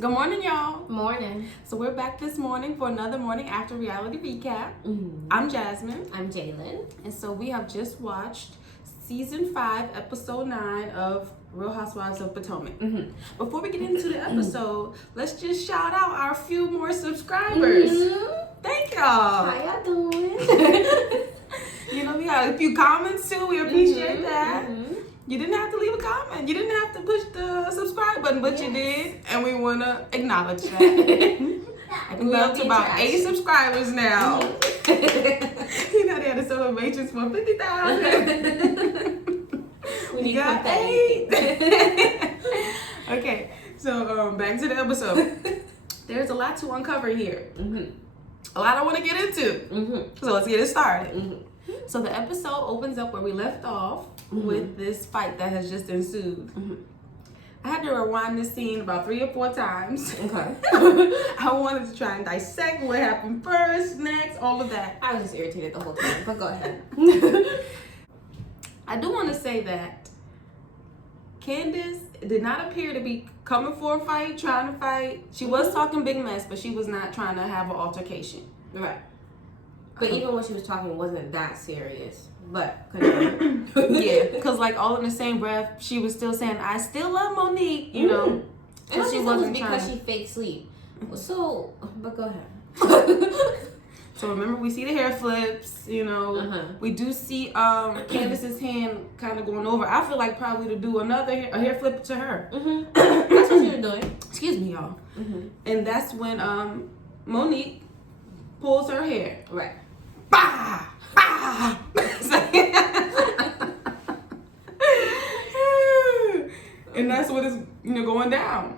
Good morning, y'all. Morning. So we're back this morning for another morning after reality recap. I'm Jasmine. I'm Jalen. And so we have just watched season 5, episode 9 of Real Housewives of Potomac. Before we get into the episode, let's just shout out our few more subscribers. Thank y'all. How y'all doing? You know, we got a few comments too. We appreciate that. You didn't have to leave a comment. You didn't have to push the subscribe button, but you did. And we want to acknowledge that. I think we're up to about 8 subscribers now. You know, they had a celebration for 50,000. We got 8. Okay, so back to the episode. There's a lot to uncover here. A lot I want to get into. So let's get it started. So the episode opens up where we left off with this fight that has just ensued. I had to rewind this scene about 3 or 4 times. Okay. I wanted to try and dissect what happened first, next, all of that. I was just irritated the whole time, but go ahead. I do want to say that Candiace did not appear to be coming for a fight, trying to fight. She was talking big mess, but she was not trying to have an altercation. Right. But even when she was talking, it wasn't that serious. But yeah, because like all in the same breath, she was still saying, "I still love Monique," you know. And she wasn't because trying. she fake sleep. So, but go ahead. So remember, we see the hair flips. You know, we do see Candiace's hand kind of going over. I feel like probably to do another a hair flip to her. That's what she was doing. Excuse me, y'all. And that's when Monique pulls her hair. Right. Bah! Bah! And that's what is going down.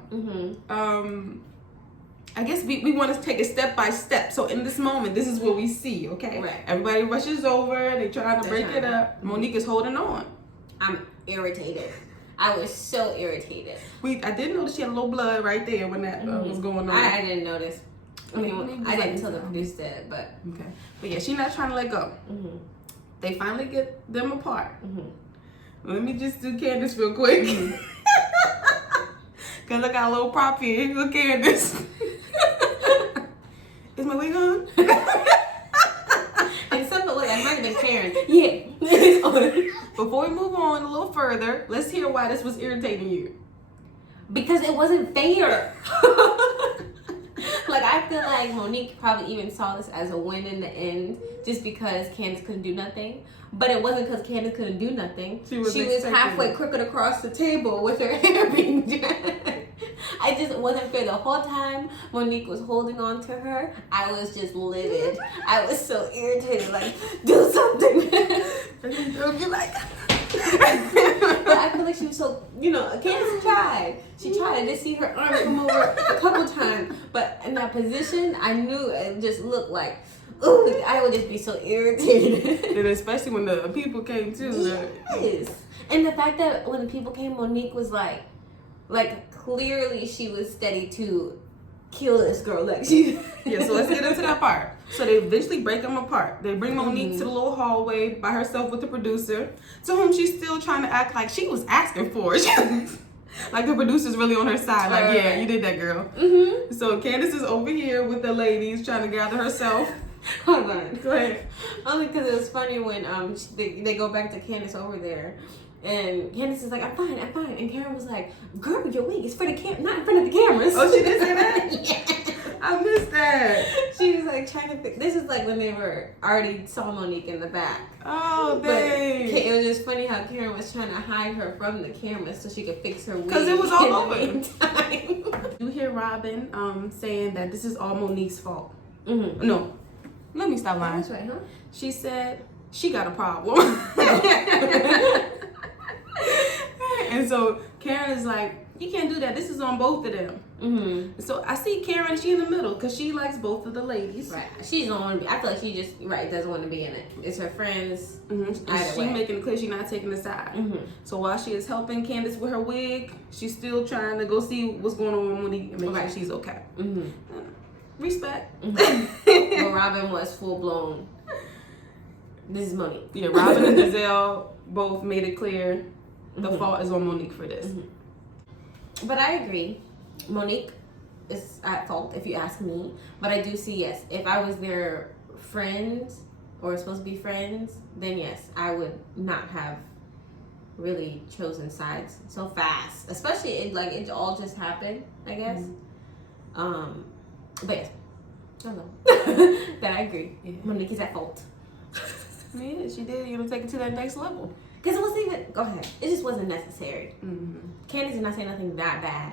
I guess we want to take it step by step. So in this moment, this is what we see, okay? Right. Everybody rushes over. They're trying to break it up. Monique is holding on. I'm irritated. I was so irritated. I did notice she had a little blood right there when that was going on. I didn't notice. I didn't tell the producer that, but okay. But yeah, she's not trying to let go. They finally get them apart. Let me just do Candiace real quick. Cause I got a little prop here. Look, Candiace. Is my wig on? And something like I might have been Karen. Yeah. Before we move on a little further, let's hear why this was irritating you. Because it wasn't fair. Like, I feel like Monique probably even saw this as a win in the end just because Candiace couldn't do nothing. But it wasn't because Candiace couldn't do nothing. She was halfway crooked across the table with her hair being done. I just wasn't fair. The whole time Monique was holding on to her, I was just livid. I was so irritated. Like, do something. Don't be like... But I feel like she was so, Candiace tried. She tried. I did see her arm come over a couple times. But in that position, I knew it just looked like, ooh, I would just be so irritated. And especially when the people came too. Yes. And the fact that when the people came, Monique was like clearly she was steady to kill this girl. Like she. Yeah, so let's get into that part. So they eventually break them apart. They bring Monique to the little hallway by herself with the producer, to whom she's still trying to act like she was asking for it. Like the producer's really on her side. Like, yeah, you did that, girl. So Candiace is over here with the ladies trying to gather herself. Hold on. Go ahead. Only because it was funny when they go back to Candiace over there. And Candiace is like, I'm fine. And Karen was like, girl, your wig is for the not in front of the cameras. Oh, she did say that? Yeah. I missed that. She was like trying to fix. This is like when they were already saw Monique in the back. Oh, But dang. it was just funny how Karen was trying to hide her from the camera so she could fix her wig. Because it was all over. Time. You hear Robin saying that this is all Monique's fault. No. Let me stop lying. That's right, huh? She said she got a problem. And so Karen is like, you can't do that. This is on both of them. So I see Karen, she in the middle because she likes both of the ladies. Right. She don't want to be. I feel like she just doesn't want to be in it. It's her friends. And she making it clear she's not taking the side. So while she is helping Candiace with her wig, she's still trying to go see what's going on with Monique and make sure she's okay. Respect. But Robin was full blown. This is Monique. Yeah, Robin and Gizelle both made it clear the fault is on Monique for this. But I agree. Monique is at fault, if you ask me. But I do see, yes, if I was their friend or supposed to be friends, then yes, I would not have really chosen sides so fast. Especially it all just happened, I guess. But yes, I don't know. That I agree. Yeah. Monique is at fault. Yeah, she did. Take it to that next level. Because it wasn't even, go ahead. It just wasn't necessary. Candiace did not say nothing that bad.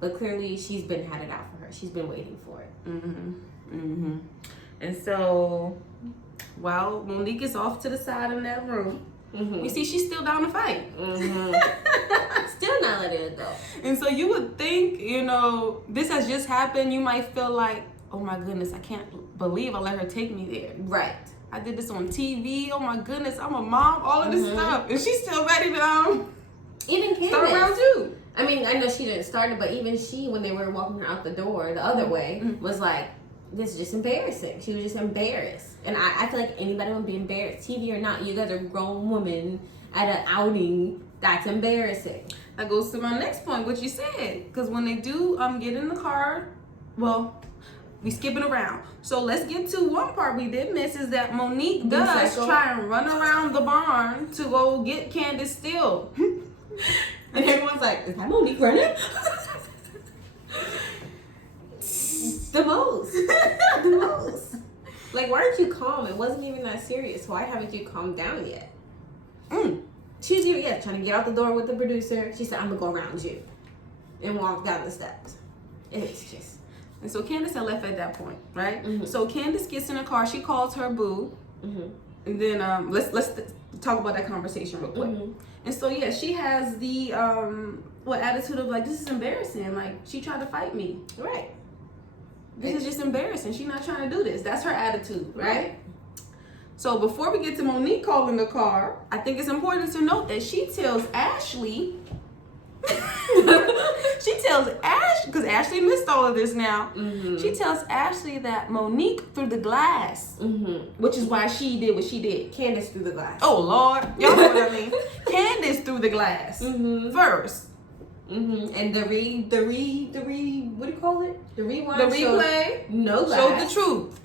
But clearly she's been had it out for her. She's been waiting for it. And so, while Monique is off to the side in that room, we see she's still down to fight. Still not letting it go. And so you would think, this has just happened. You might feel like, oh my goodness, I can't believe I let her take me there. Right. I did this on TV. Oh my goodness, I'm a mom. All of this stuff, and she's still ready to even Candiace. Start round two. I mean, I know she didn't start it, but even she, when they were walking her out the door the other way, was like, this is just embarrassing. She was just embarrassed. And I feel like anybody would be embarrassed, TV or not. You guys are grown women at an outing. That's embarrassing. That goes to my next point, what you said. Because when they do get in the car, well, we skipping around. So let's get to one part we did miss is that Monique does try and run around the barn to go get Candiace still. And everyone's like, is that Monique running? The most. Like, why aren't you calm? It wasn't even that serious. Why haven't you calmed down yet? She was even, trying to get out the door with the producer. She said, I'm going to go around you. And walk down the steps. It's just. And so Candiace had left at that point, right? So Candiace gets in the car. She calls her boo. And then let's talk about that conversation real quick. And so, she has the attitude of, like, this is embarrassing. Like, she tried to fight me. Right. This is just embarrassing. She's not trying to do this. That's her attitude, right? So before we get to Monique calling the car, I think it's important to note that she tells Ashley, because Ashley missed all of this now. She tells Ashley that Monique threw the glass, which is why she did what she did. Candiace threw the glass. Oh, Lord. Y'all know what I mean. Candiace threw the glass first. And the what do you call it? The rewind. The replay showed the truth.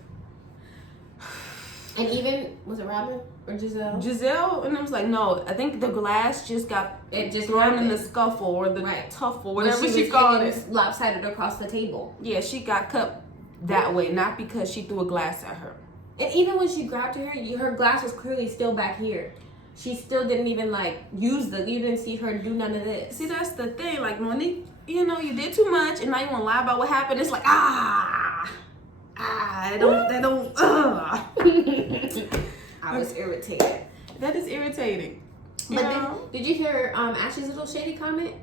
And even, was it Robin or Gizelle? Gizelle, and I was like, no, I think the glass just got thrown in the scuffle or the tuffle, whatever she called it. Lopsided across the table. Yeah, she got cut that way, not because she threw a glass at her. And even when she grabbed her glass was clearly still back here. She still didn't even use you didn't see her do none of this. See, that's the thing. Like, Monique, you did too much, and now you want to lie about what happened. It's like, I don't. I was irritated. That is irritating. But did you hear Ashley's little shady comment?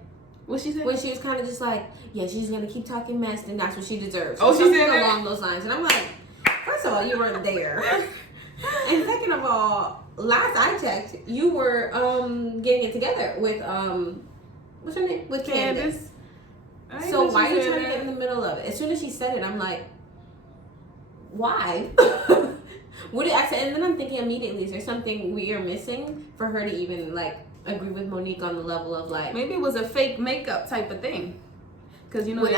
What she said? When she was kind of just like, she's gonna keep talking mess, and that's what she deserves. Oh, she said that? Along those lines, and I'm like, first of all, you weren't there, and second of all, last I checked, you were getting it together with what's her name? With Candiace. So why are you trying to get in the middle of it? As soon as she said it, I'm like, why? And then I'm thinking immediately, is there something we are missing for her to even agree with Monique on the level of maybe it was a fake makeup type of thing, because they were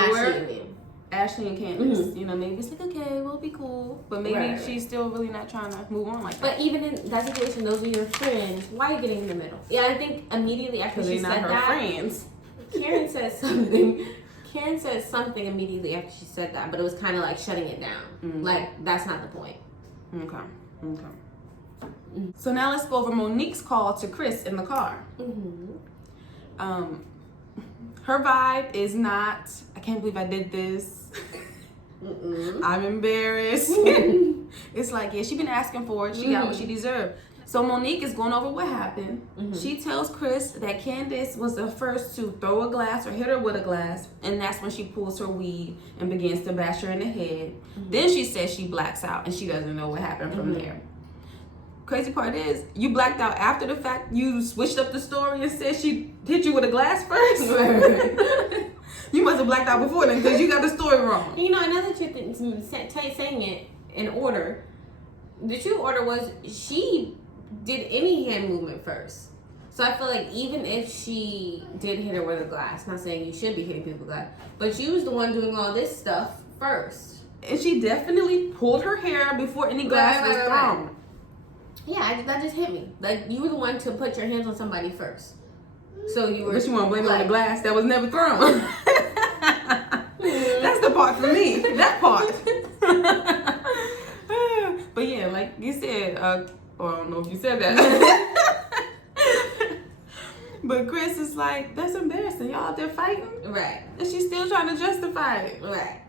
Ashley and Candiace. Maybe it's like, okay, we'll be cool, but maybe she's still really not trying to move on like that. But even in that situation, those are your friends. Why are you getting in the middle? Yeah, I think immediately after she said that, friends. Karen said something. Karen said something immediately after she said that, but it was kind of like shutting it down. Like, that's not the point. Okay. So now let's go over Monique's call to Chris in the car. Her vibe is not, I can't believe I did this. I'm embarrassed. It's like, she been asking for it. She got what she deserved. So Monique is going over what happened. She tells Chris that Candiace was the first to throw a glass or hit her with a glass, and that's when she pulls her weed and begins to bash her in the head. Then she says she blacks out and she doesn't know what happened from there. Crazy part is, you blacked out after the fact. You switched up the story and said she hit you with a glass first. You must have blacked out before then, because you got the story wrong. Another trick saying it in order. The true order was she did any hand movement first. So I feel like even if she did hit her with a glass, not saying you should be hitting people with glass, but you was the one doing all this stuff first. And she definitely pulled her hair before any glass was thrown. Right. Yeah, that just hit me. Like, you were the one to put your hands on somebody first. So you were. But you want to blame it on the glass that was never thrown. That's the part for me. That part. But yeah, like you said, I don't know if you said that. But Chris is like, that's embarrassing. Y'all out there fighting? Right. And she's still trying to justify it. Right.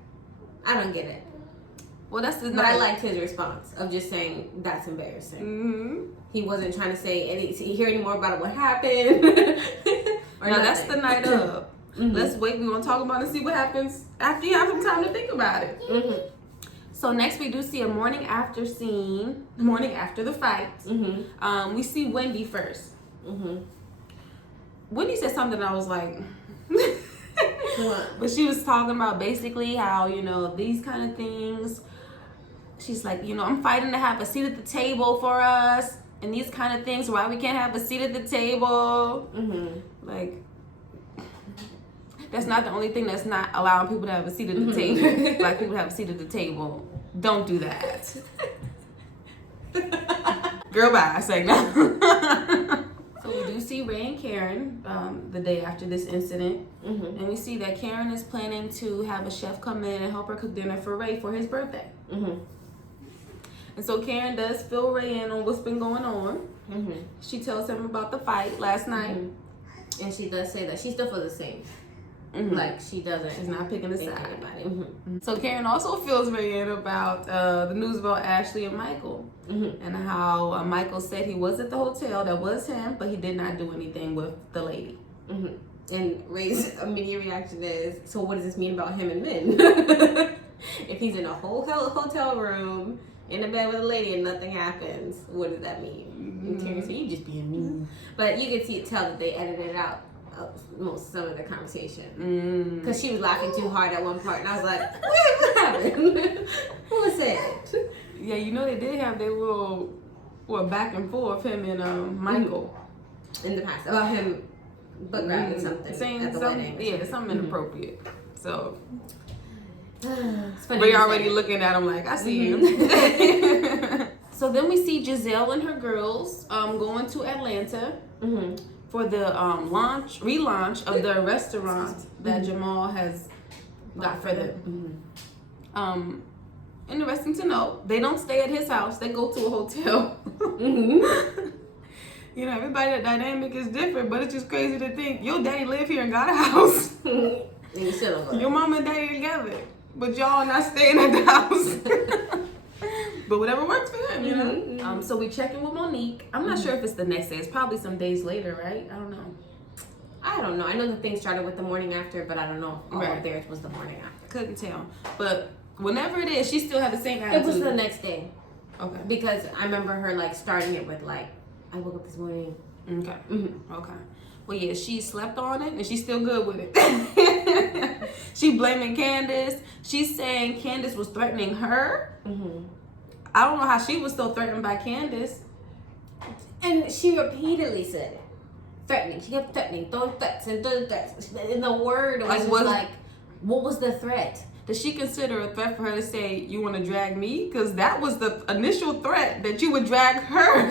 I don't get it. Well, that's the But I liked his response of just saying, that's embarrassing. Mm-hmm. He wasn't trying to hear any more about what happened. Now, that's the night of. Mm-hmm. Let's wait. We're going to talk about it and see what happens after you have some time to think about it. Mm-hmm. So next we do see a morning after scene, morning after the fight. Mm-hmm. We see Wendy first. Mm-hmm. Wendy said something I was like, but she was talking about basically how, these kind of things. She's like, I'm fighting to have a seat at the table for us and these kind of things. Why we can't have a seat at the table? Mm-hmm. Like, that's not the only thing that's not allowing people to have a seat at the table. Black people have a seat at the table. Don't do that. Girl, bye. I say no. So we do see Ray and Karen the day after this incident. Mm-hmm. And we see that Karen is planning to have a chef come in and help her cook dinner for Ray for his birthday. Mm-hmm. And so Karen does fill Ray in on what's been going on. Mm-hmm. She tells him about the fight last night. Mm-hmm. And she does say that she still feels the same. Mm-hmm. Like she's not picking a side. Mm-hmm. So Karen also fills Ray in about the news about Ashley and Michael. Mm-hmm. And how Michael said he was at the hotel, that was him, but he did not do anything with the lady. Mm-hmm. And Ray's immediate reaction is, so what does this mean about him and men? If he's in a whole hotel room in a bed with a lady and nothing happens, what does that mean? Mm-hmm. And Karen said, you just being mean. But you can tell that they edited it out some of the conversation, because she was laughing too hard at one part, and I was like, what happened? What was that? Yeah, they did have their little back and forth, him and Michael, in the past, about him butt grabbing something, saying at the wedding. Yeah, something inappropriate. So we're already looking at him like, I see you. So then we see Gizelle and her girls going to Atlanta. Mm-hmm. For the relaunch of the restaurant that Jamal has got for them. Mm-hmm. Interesting to know, they don't stay at his house, they go to a hotel. Mm-hmm. Everybody, that dynamic is different, but it's just crazy to think your daddy live here and got a house. And you still don't go. Your mom and daddy together, but y'all not staying at the house. But whatever works for him, Mm-hmm. So we check in with Monique. I'm not sure if it's the next day. It's probably some days later, right? I don't know. I know the thing started with the morning after, but I don't know if all of theirs was the morning after. Couldn't tell. But whenever it is, she still had the same attitude. It was the next day. Okay. Because I remember her starting it with I woke up this morning. Okay. Mm-hmm. Okay. Well, yeah, she slept on it and she's still good with it. She blaming Candiace. She's saying Candiace was threatening her. Mm-hmm. I don't know how she was so threatened by Candiace. And she repeatedly said it. Threatening. She kept threatening, throwing threats and throwing threats. And the word was what was the threat? Did she consider a threat for her to say, you want to drag me? Because that was the initial threat, that you would drag her.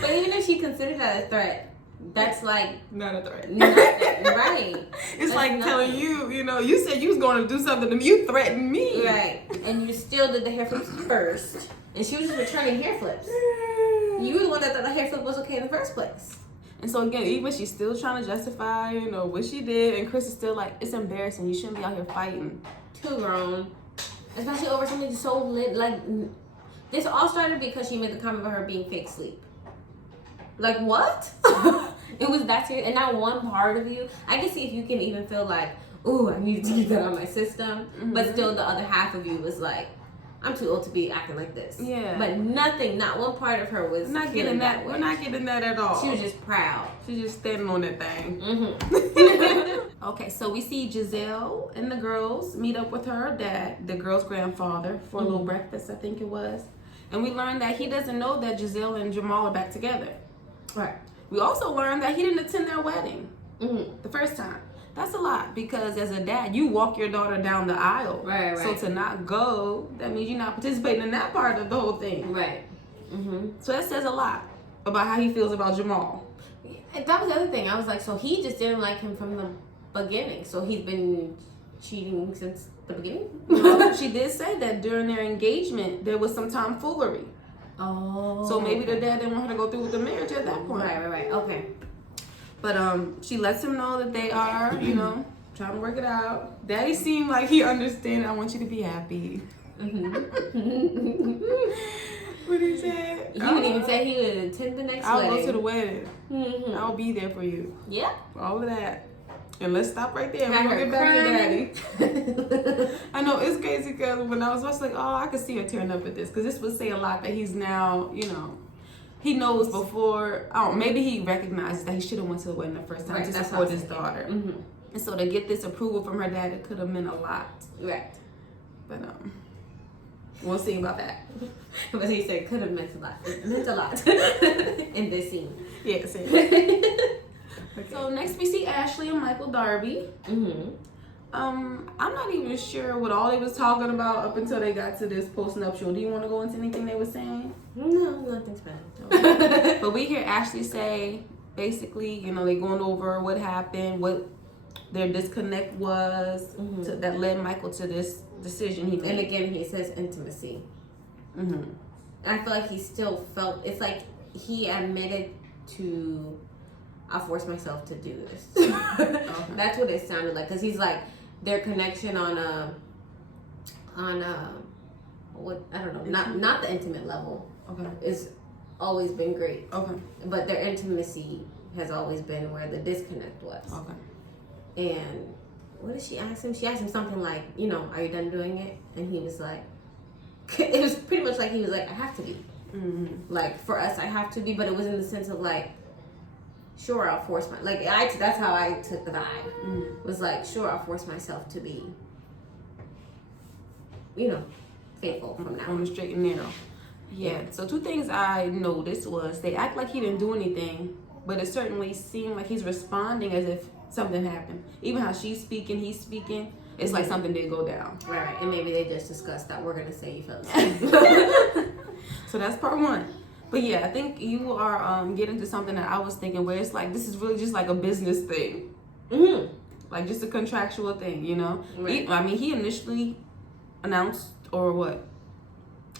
But even if she considered that a threat, that's not a threat. Nothing, right. It's that's telling you, you said you was going to do something to me. You threatened me. Right. And you still did the hair flips first. And she was just returning hair flips. You were the one that thought the hair flip was okay in the first place. And so again, even she's still trying to justify, what she did. And Chris is still it's embarrassing. You shouldn't be out here fighting. Too grown. Especially over something so lit. This all started because she made the comment about her being fake sleep. What? It was that serious. And not one part of you. I can see if you can even feel ooh, I needed to get that out of my system. Mm-hmm. But still the other half of you was I'm too old to be acting like this. Yeah. But not one part of her was not getting that. We're not getting that at all. She was just proud. She's just standing on that thing. Mm-hmm. Okay, so we see Gizelle and the girls meet up with her dad, the girl's grandfather, for a little breakfast, I think it was. And we learned that he doesn't know that Gizelle and Jamal are back together. Right. We also learned that he didn't attend their wedding the first time. That's a lot because as a dad, you walk your daughter down the aisle. Right. So to not go, that means you're not participating in that part of the whole thing. Right. So that says a lot about how he feels about Jamal. And that was the other thing. I was like, so he just didn't like him from the beginning. So he's been cheating since the beginning? Well, she did say that during their engagement, there was some tomfoolery. Oh. So maybe the dad didn't want her to go through with the marriage at that point. Right. Okay. But she lets him know that they are, trying to work it out. Daddy seemed like he understood. I want you to be happy. What he said? He would even say he would attend the next wedding. I'll go to the wedding. I'll be there for you. Yeah. All of that. And let's stop right there. We're going to get back to Daddy. I know, it's crazy because when I was watching, I could see her tearing up at this. Because this would say a lot that he's now, he knows before, maybe he recognizes that he should have went to the wedding the first time to support his daughter. And so to get this approval from her dad, it could have meant a lot. Right. But we'll see about that. But he said could have meant a lot. It meant a lot in this scene. Yes. Okay. So next we see Ashley and Michael Darby. I'm not even sure what all they was talking about up until they got to this post-nuptial. Do you want to go into anything they were saying? No, nothing's bad. But we hear Ashley say, basically, they going over what happened, what their disconnect was that led Michael to this decision he made. And again, he says intimacy. And I feel like he still felt, it's like he admitted to, I forced myself to do this. That's what it sounded like. Because he's like, their connection on what, I don't know, not the intimate level. Is always been great. But their intimacy has always been where the disconnect was. And what did she ask him? She asked him something like, are you done doing it? And he was like, it was pretty much like he was like, I have to be. Like, for us, I have to be. But it was in the sense of like, sure, I'll force my, like, that's how I took the vibe. Was like, sure, I'll force myself to be, faithful from now on the straight and narrow. Yeah. So 2 things I noticed was they act like he didn't do anything, but it certainly seemed like he's responding as if something happened. Even how she's speaking, he's speaking. It's like something did go down. Right. And maybe they just discussed that we're gonna say you fell asleep. So that's part 1. But yeah, I think you are getting to something that I was thinking where it's like this is really just like a business thing. Like just a contractual thing, Right. He initially announced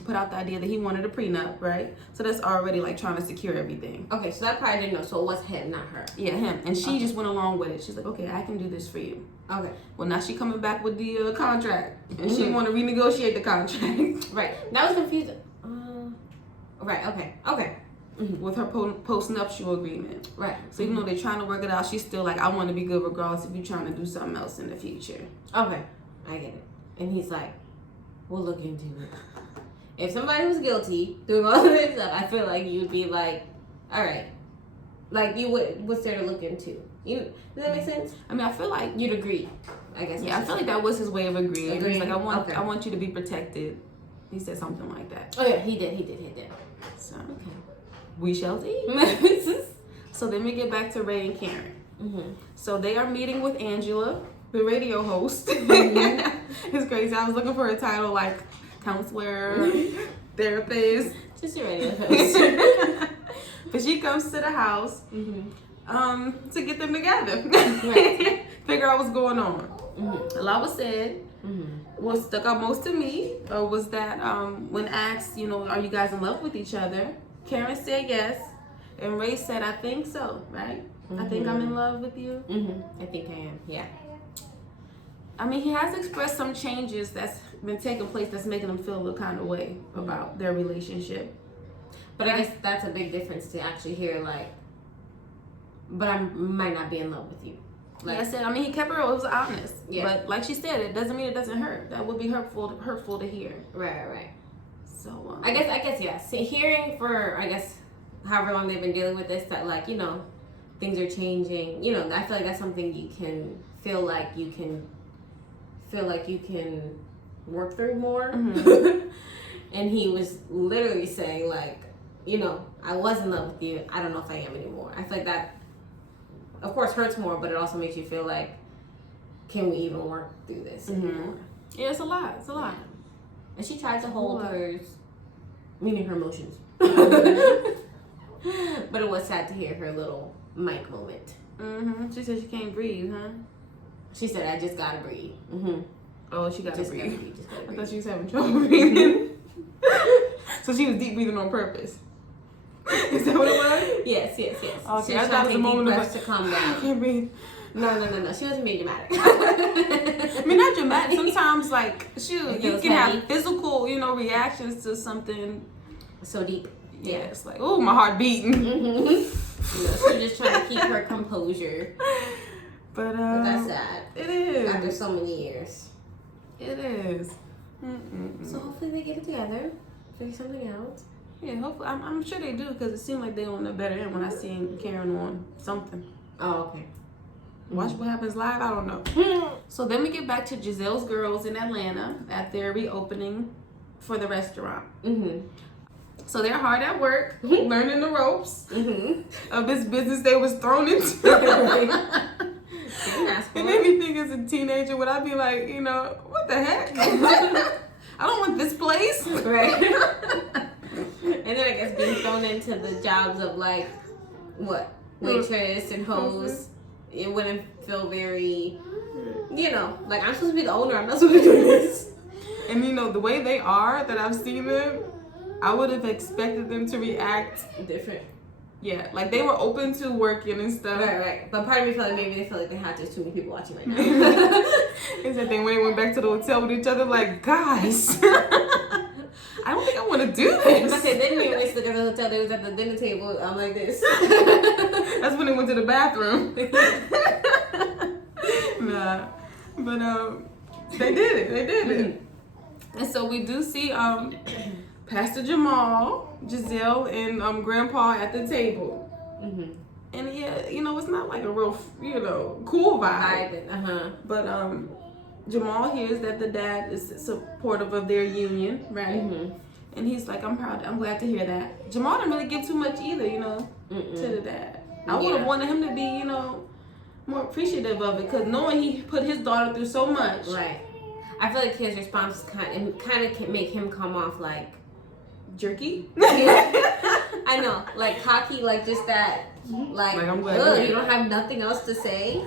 put out the idea that he wanted a prenup, right? So that's already like trying to secure everything. Okay, so that part I didn't know. So it was him, not her. Yeah, him. And she just went along with it. She's like, okay, I can do this for you. Okay. Well, now she coming back with the contract. And she want to renegotiate the contract. Right. That was confusing. Right, okay. With her post-nuptial agreement. Right. So even though they're trying to work it out, she's still like, I want to be good regardless if you're trying to do something else in the future. Okay. I get it. And he's like, we'll look into it. If somebody was guilty doing all this stuff, I feel like you'd be like, all right. Like, you would, what's there to look into? Does that make sense? I feel like you'd agree, I guess. Yeah, I feel like that was his way of agreeing. He was like, I want you to be protected. He said something like that. Oh, yeah, he did. So, we shall see. So then we get back to Ray and Karen. So they are meeting with Angela, the radio host. It's crazy. I was looking for a title like counselor, therapist. Just a radio host. But she comes to the house to get them together. Figure out what's going on. A lot was said. What stuck out most to me was that when asked, are you guys in love with each other? Karen said yes. And Ray said, I think so, right? I think I'm in love with you. I think I am, yeah. He has expressed some changes that's been taking place that's making him feel a kind of way about their relationship. But I guess that's a big difference to actually hear, like, but I might not be in love with you. Like I said, he kept her, it was honest. Yeah. But like she said, it doesn't mean it doesn't hurt. That would be hurtful to hear. Right. So, I guess, yeah. See, hearing for, I guess, however long they've been dealing with this, that, like, things are changing. I feel like that's something you can feel like you can work through more. And he was literally saying, like, you know, I was in love with you. I don't know if I am anymore. I feel like that, of course, hurts more, but it also makes you feel like, can we even work through this anymore? Yeah, it's a lot. It's a lot. And she tried to hold hers, meaning her emotions. But it was sad to hear her little mic moment. She said she can't breathe, huh? She said, I just gotta breathe. Oh, she gotta breathe. Just gotta I breathe. thought she was having trouble breathing. So she was deep breathing on purpose. Is that what it was? Yes. Okay, She was I thought trying it to was a take moment deep of breaths to calm down. I can't breathe. No. She wasn't being dramatic. I mean, not dramatic. Sometimes, like, shoot, you can heavy. have physical, you know, reactions to something. So deep. Yeah, it's like, oh, my heart beating. She's just trying to keep her composure. But that's sad. It is. After so many years. It is. So hopefully they get it together. Figure something out. Yeah, hopefully. I'm sure they do, because it seemed like they on the better end when I seen Karen on something. Oh, okay. Watch What Happens Live? I don't know. So then we get back to Gizelle's girls in Atlanta at their reopening for the restaurant. So they're hard at work, learning the ropes of this business they was thrown into. It made me think as a teenager, would I be like, you know, what the heck? I don't want this place. Right. And then I guess being thrown into the jobs of like, what? Waitress and host. It wouldn't feel very, you know, like I'm supposed to be the owner. I'm not supposed to do this. And you know, the way they are that I've seen them, I would have expected them to react different. Yeah, like they were open to working and stuff. Right. But part of me felt like maybe they feel like they had just too many people watching right now. Is that when they went back to the hotel with each other, like, guys, I don't think I want to do this. I said they didn't even wait to look at the hotel. They was at the dinner table. I'm like this. That's when they went to the bathroom. Nah, but they did it. They did it. And so we do see Pastor Jamal, Gizelle, and Grandpa at the table. And yeah, you know, it's not like a real, you know, cool vibe. But Jamal hears that the dad is supportive of their union, right? And he's like, I'm proud, I'm glad to hear that. Jamal didn't really give too much either, you know, to the dad. I would have wanted him to be, you know, more appreciative of it, because knowing he put his daughter through so much. Right. I feel like his response kind of can make him come off like jerky. I know, like cocky, like just that, like I'm glad you don't have nothing else to say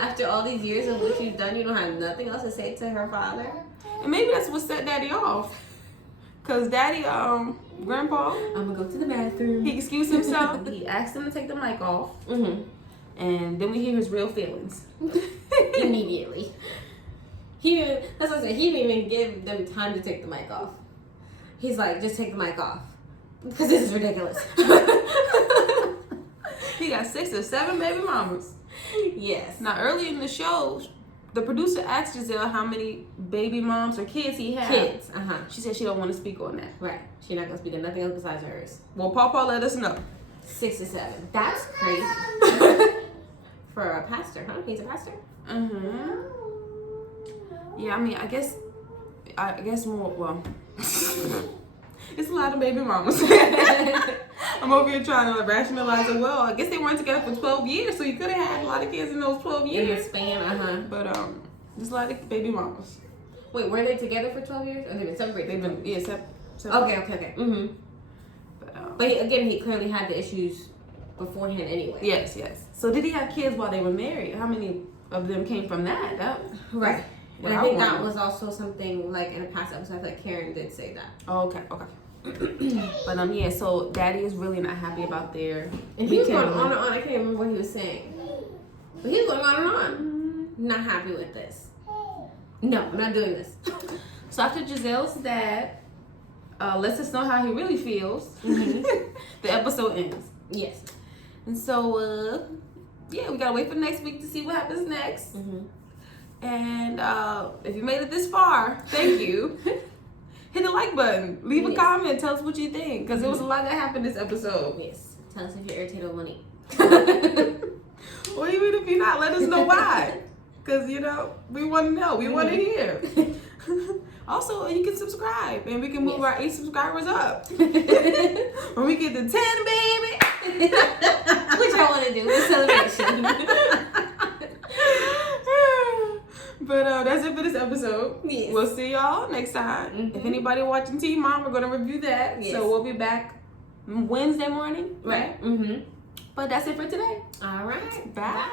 after all these years of what you've done. You don't have nothing else to say to her father. And maybe that's what set Daddy off. Cause Daddy, Grandpa, I'm gonna go to the bathroom. He excused himself. He asked him to take the mic off. And then we hear his real feelings immediately. That's what I said. He didn't even give them time to take the mic off. He's like, just take the mic off, because this is ridiculous. He got 6 or 7 baby mamas. Yes. Now, early in the show, the producer asked Gizelle how many baby moms or kids he had. Kids. She said she don't want to speak on that. Right. She's not gonna speak on nothing else besides hers. Well, Papa let us know. 6 or 7. That's crazy. For a pastor, huh? He's a pastor. Yeah, I mean, I guess more. Well, it's a lot of baby mamas. I'm over here trying to rationalize it. Well, I guess they weren't together for 12 years, so you could have had a lot of kids in those 12 years. In the span, But there's a lot of baby mamas. Wait, were they together for 12 years? Or they've been separated? They've been separate. Okay. But he clearly had the issues beforehand anyway. Yes. So did he have kids while they were married? How many of them came from that? Right. And I think that was also something like in a past episode. I feel like Karen did say that. Oh, okay. But yeah, so Daddy is really not happy about their. And he was going on and on. I can't remember what he was saying. But he was going on and on. Not happy with this. No, I'm not doing this. So after Gizelle's dad lets us know how he really feels, the episode ends. Yes. And so, yeah, we gotta wait for next week to see what happens next. And if you made it this far, thank you. Hit the like button. Leave a comment. Tell us what you think, because there was a lot that happened this episode. Yes. Tell us if you're irritated with Monique. Or even if you're not, let us know why. Because, you know, we want to know. We want to hear. Also, you can subscribe and we can move our 8 subscribers up. When we get to 10, baby. Which I want to do. The celebration. But that's it for this episode. Yes. We'll see y'all next time. Mm-hmm. If anybody watching Teen Mom, we're going to review that. Yes. So we'll be back Wednesday morning. Right? Mm-hmm. But that's it for today. All right. Bye.